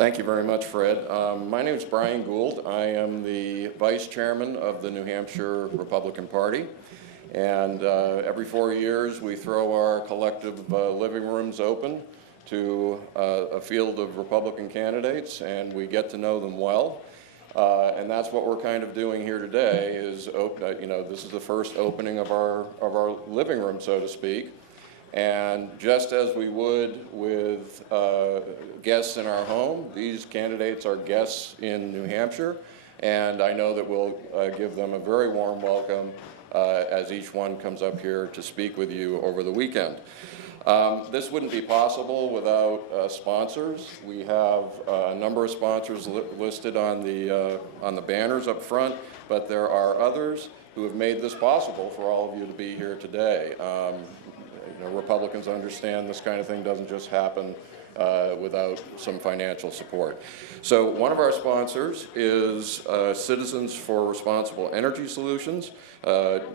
Thank you very much, Fred. My name is Brian Gould. I am the Vice Chairman of the New Hampshire Republican Party. And every 4 years, we throw our collective living rooms open to a field of Republican candidates, and we get to know them well. And that's what we're kind of doing here today. Is this is the first opening of our living room, so to speak. And just as we would with guests in our home, these candidates are guests in New Hampshire, and I know that we'll give them a very warm welcome as each one comes up here to speak with you over the weekend. This wouldn't be possible without sponsors. We have a number of sponsors listed on the banners up front, but there are others who have made this possible for all of you to be here today. Republicans understand this kind of thing doesn't just happen without some financial support. So one of our sponsors is Citizens for Responsible Energy Solutions.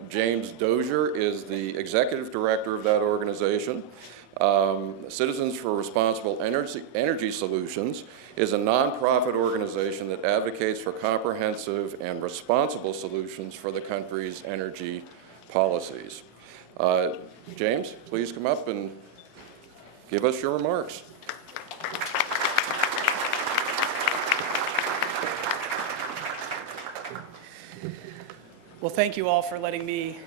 James Dozier is the executive director of that organization. Citizens for Responsible Energy Solutions is a nonprofit organization that advocates for comprehensive and responsible solutions for the country's energy policies. James, please come up and give us your remarks. Well, thank you all for letting me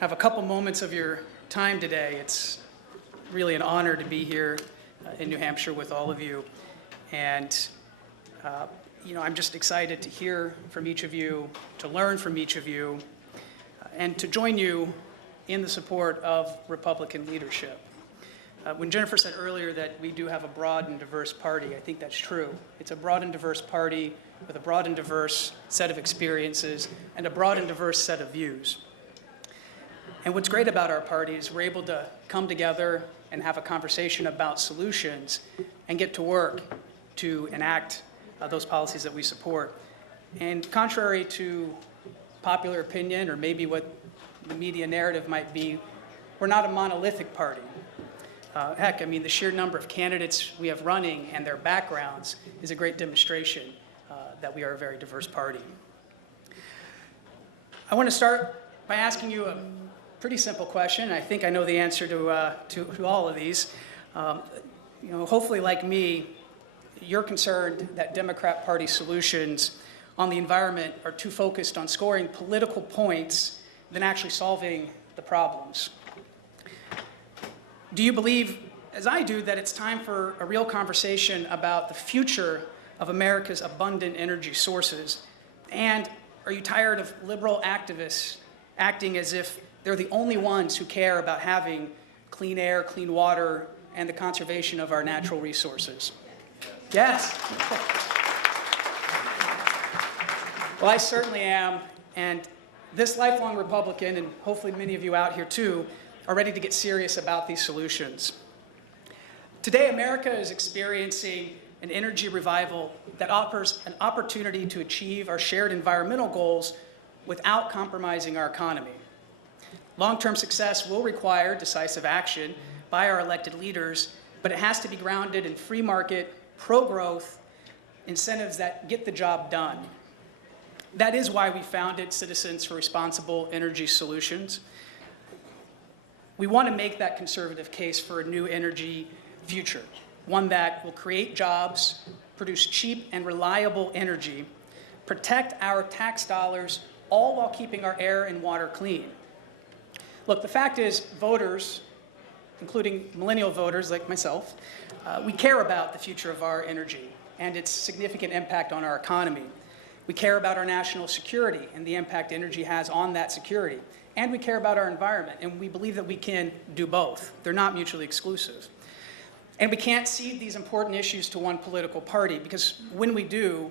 have a couple moments of your time today. It's really an honor to be here in New Hampshire with all of you. And, I'm just excited to hear from each of you, to learn from each of you, and to join you in the support of Republican leadership. When Jennifer said earlier that we do have a broad and diverse party, I think that's true. It's a broad and diverse party with a broad and diverse set of experiences and a broad and diverse set of views. And what's great about our party is we're able to come together and have a conversation about solutions and get to work to enact those policies that we support. And contrary to popular opinion, or maybe what the media narrative might be, we're not a monolithic party. The sheer number of candidates we have running and their backgrounds is a great demonstration that we are a very diverse party. I want to start by asking you a pretty simple question. I think I know the answer to all of these. Hopefully, like me, you're concerned that Democrat Party solutions on the environment are too focused on scoring political points than actually solving the problems. Do you believe, as I do, that it's time for a real conversation about the future of America's abundant energy sources? And are you tired of liberal activists acting as if they're the only ones who care about having clean air, clean water, and the conservation of our natural resources? Yes. Well, I certainly am, and this lifelong Republican, and hopefully many of you out here too, are ready to get serious about these solutions. Today, America is experiencing an energy revival that offers an opportunity to achieve our shared environmental goals without compromising our economy. Long-term success will require decisive action by our elected leaders, but it has to be grounded in free market, pro-growth incentives that get the job done. That is why we founded Citizens for Responsible Energy Solutions. We want to make that conservative case for a new energy future, one that will create jobs, produce cheap and reliable energy, protect our tax dollars, all while keeping our air and water clean. Look, the fact is, voters, including millennial voters like myself, we care about the future of our energy and its significant impact on our economy. We care about our national security and the impact energy has on that security. And we care about our environment, and we believe that we can do both. They're not mutually exclusive. And we can't cede these important issues to one political party, because when we do,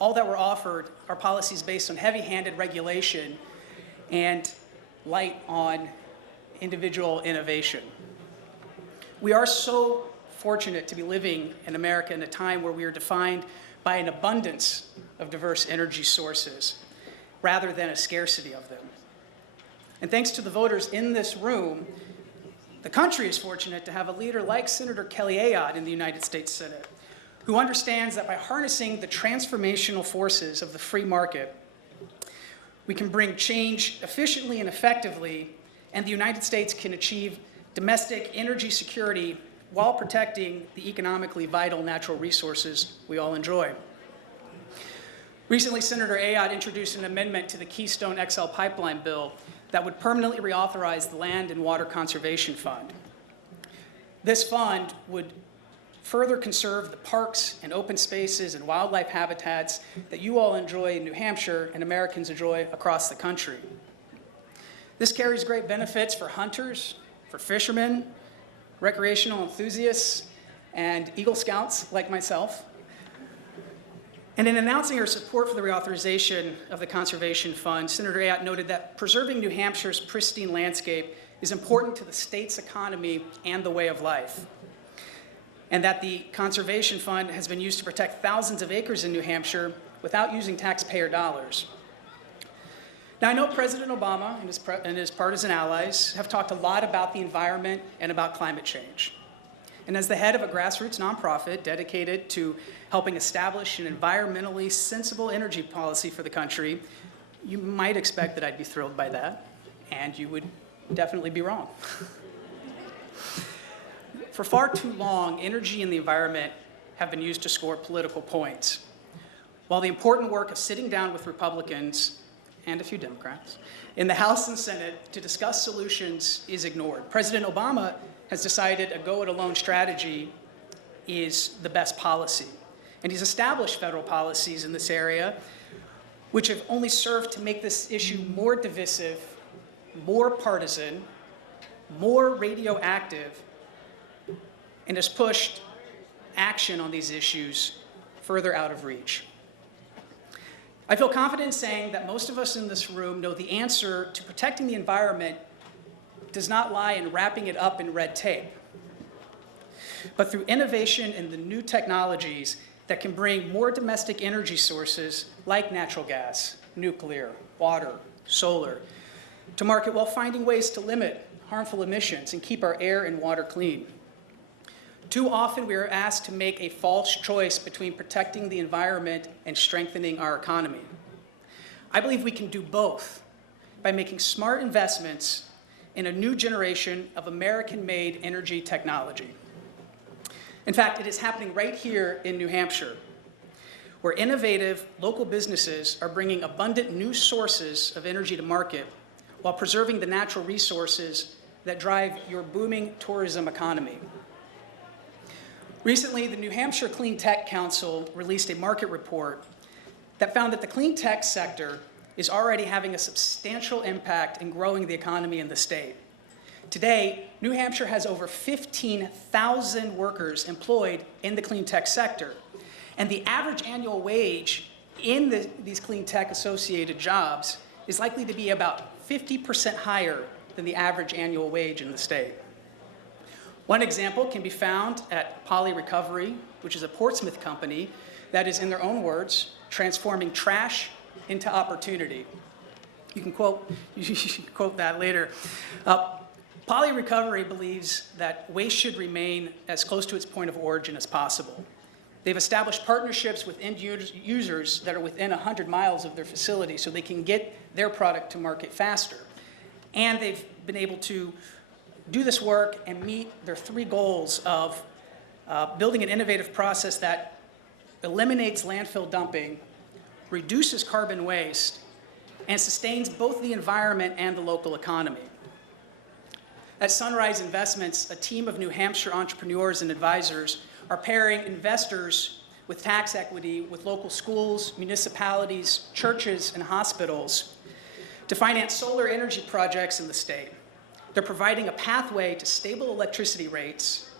all that we're offered are policies based on heavy-handed regulation and light on individual innovation. We are so fortunate to be living in America in a time where we are defined by an abundance of diverse energy sources rather than a scarcity of them. And thanks to the voters in this room, the country is fortunate to have a leader like Senator Kelly Ayotte in the United States Senate, who understands that by harnessing the transformational forces of the free market, we can bring change efficiently and effectively, and the United States can achieve domestic energy security while protecting the economically vital natural resources we all enjoy. Recently, Senator Ayotte introduced an amendment to the Keystone XL pipeline bill that would permanently reauthorize the Land and Water Conservation Fund. This fund would further conserve the parks and open spaces and wildlife habitats that you all enjoy in New Hampshire and Americans enjoy across the country. This carries great benefits for hunters, for fishermen, recreational enthusiasts, and Eagle Scouts like myself. And in announcing her support for the reauthorization of the Conservation Fund, Senator Ayotte noted that preserving New Hampshire's pristine landscape is important to the state's economy and the way of life, and that the Conservation Fund has been used to protect thousands of acres in New Hampshire without using taxpayer dollars. Now, I know President Obama and his partisan allies have talked a lot about the environment and about climate change. And as the head of a grassroots nonprofit dedicated to helping establish an environmentally sensible energy policy for the country, you might expect that I'd be thrilled by that, and you would definitely be wrong. For far too long, energy and the environment have been used to score political points, while the important work of sitting down with Republicans and a few Democrats in the House and Senate to discuss solutions is ignored. President Obama has decided a go-it-alone strategy is the best policy. And he's established federal policies in this area which have only served to make this issue more divisive, more partisan, more radioactive, and has pushed action on these issues further out of reach. I feel confident in saying that most of us in this room know the answer to protecting the environment does not lie in wrapping it up in red tape, but through innovation in the new technologies that can bring more domestic energy sources like natural gas, nuclear, water, solar, to market while finding ways to limit harmful emissions and keep our air and water clean. Too often we are asked to make a false choice between protecting the environment and strengthening our economy. I believe we can do both by making smart investments in a new generation of American-made energy technology. In fact, it is happening right here in New Hampshire, where innovative local businesses are bringing abundant new sources of energy to market while preserving the natural resources that drive your booming tourism economy. Recently, the New Hampshire Clean Tech Council released a market report that found that the clean tech sector is already having a substantial impact in growing the economy in the state. Today, New Hampshire has over 15,000 workers employed in the clean tech sector, and the average annual wage in these clean tech associated jobs is likely to be about 50% higher than the average annual wage in the state. One example can be found at Poly Recovery, which is a Portsmouth company that is, in their own words, transforming trash into opportunity. You can quote that later. Poly Recovery believes that waste should remain as close to its point of origin as possible. They've established partnerships with end users that are within 100 miles of their facility so they can get their product to market faster. And they've been able to do this work and meet their three goals of building an innovative process that eliminates landfill dumping, reduces carbon waste, and sustains both the environment and the local economy. At Sunrise Investments, a team of New Hampshire entrepreneurs and advisors are pairing investors with tax equity with local schools, municipalities, churches, and hospitals to finance solar energy projects in the state. They're providing a pathway to stable electricity rates,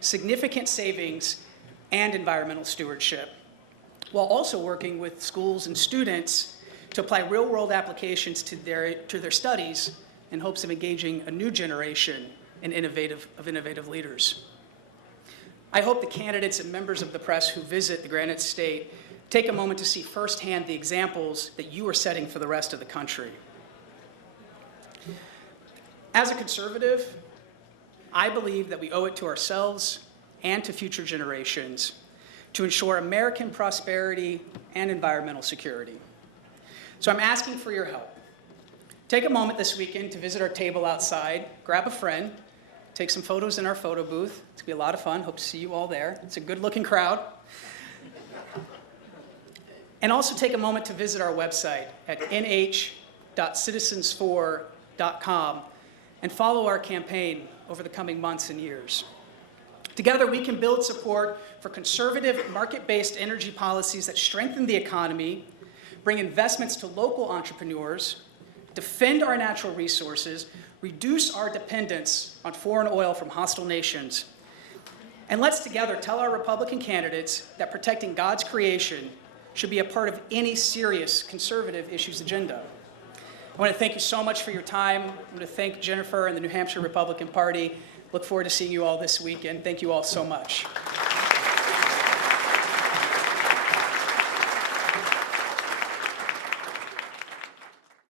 significant savings, and environmental stewardship, while also working with schools and students to apply real-world applications to their studies in hopes of engaging a new generation of innovative leaders. I hope the candidates and members of the press who visit the Granite State take a moment to see firsthand the examples that you are setting for the rest of the country. As a conservative, I believe that we owe it to ourselves and to future generations to ensure American prosperity and environmental security. So I'm asking for your help. Take a moment this weekend to visit our table outside, grab a friend, take some photos in our photo booth. It's gonna be a lot of fun. Hope to see you all there. It's a good-looking crowd. And also take a moment to visit our website at nh.citizens4.com and follow our campaign over the coming months and years. Together, we can build support for conservative, market-based energy policies that strengthen the economy, bring investments to local entrepreneurs, defend our natural resources, reduce our dependence on foreign oil from hostile nations, and let's together tell our Republican candidates that protecting God's creation should be a part of any serious conservative issues agenda. I want to thank you so much for your time. I want to thank Jennifer and the New Hampshire Republican Party. Look forward to seeing you all this weekend. Thank you all so much.